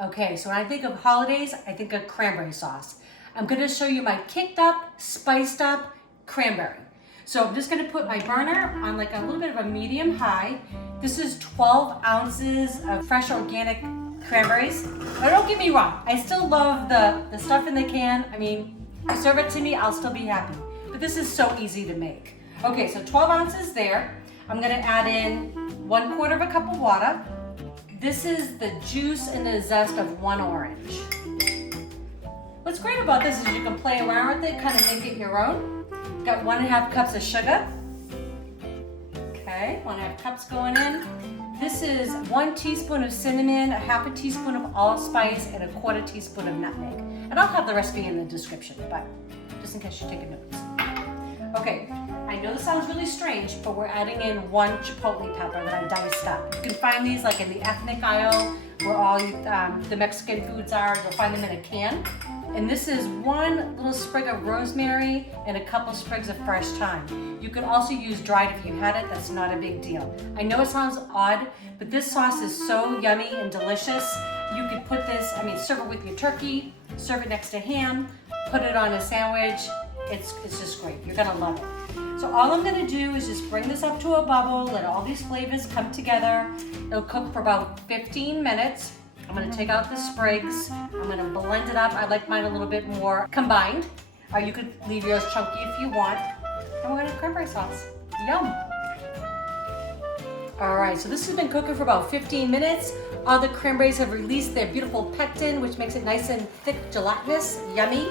Okay, so when I think of holidays, I think of cranberry sauce. I'm gonna show you my kicked up, spiced up cranberry. So I'm just gonna put my burner on like a little bit of a medium high. This is 12 ounces of fresh organic cranberries. Now don't get me wrong, I still love the stuff in the can. I mean, you serve it to me, I'll still be happy. But this is so easy to make. Okay, so 12 ounces there. I'm gonna add in 1/4 of a cup of water. This is the juice and the zest of 1 orange. What's great about this is you can play around with it, kind of make it your own. Got 1½ cups of sugar. Okay, 1½ cups going in. This is 1 teaspoon of cinnamon, 1/2 teaspoon of allspice, and 1/4 teaspoon of nutmeg. And I'll have the recipe in the description, but just in case you're taking notes. Okay, I know this sounds really strange, but we're adding in 1 chipotle pepper that I diced up. You can find these like in the ethnic aisle where all the Mexican foods are. You'll find them in a can. And this is 1 little sprig of rosemary and a couple sprigs of fresh thyme. You could also use dried if you had it, that's not a big deal. I know it sounds odd, but this sauce is so yummy and delicious. You could put this, serve it with your turkey, serve it next to ham, put it on a sandwich. It's just great, you're gonna love it. So all I'm gonna do is just bring this up to a bubble, let all these flavors come together. It'll cook for about 15 minutes. I'm gonna take out the sprigs. I'm gonna blend it up. I like mine a little bit more combined. Or you could leave yours chunky if you want. And we're gonna have cranberry sauce. Yum. All right, so this has been cooking for about 15 minutes. All the cranberries have released their beautiful pectin, which makes it nice and thick, gelatinous, yummy.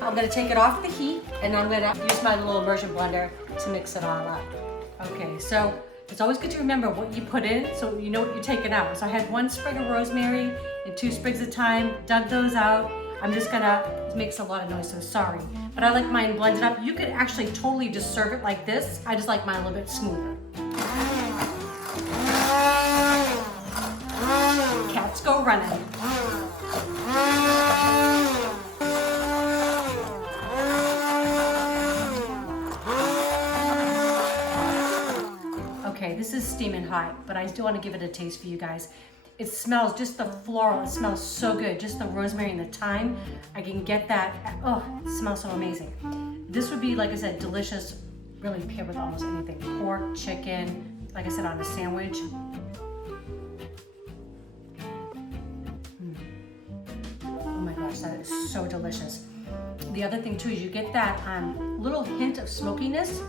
I'm gonna take it off the heat and I'm gonna use my little immersion blender to mix it all up. Okay, so it's always good to remember what you put in so you know what you're taking out. So I had 1 sprig of rosemary and 2 sprigs of thyme, dug those out. I'm just gonna, it makes a lot of noise, so sorry. But I like mine blended up. You could actually totally just serve it like this. I just like mine a little bit smoother. Cats go running. Okay, this is steaming hot, but I still want to give it a taste for you guys. It smells, just the floral, it smells so good. Just the rosemary and the thyme, I can get that. Oh, it smells so amazing. This would be, like I said, delicious, really paired with almost anything. Pork, chicken, like I said, on a sandwich. Oh my gosh, that is so delicious. The other thing too is you get that little hint of smokiness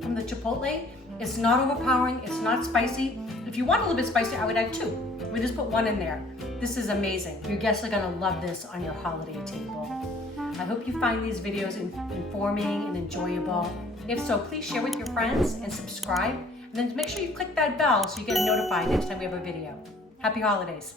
from the chipotle. It's not overpowering, it's not spicy. If you want a little bit spicy, I would add 2. We just put 1 in there. This is amazing. Your guests are gonna love this on your holiday table. I hope you find these videos informing and enjoyable. If so, please share with your friends and subscribe. And then make sure you click that bell so you get notified next time we have a video. Happy holidays.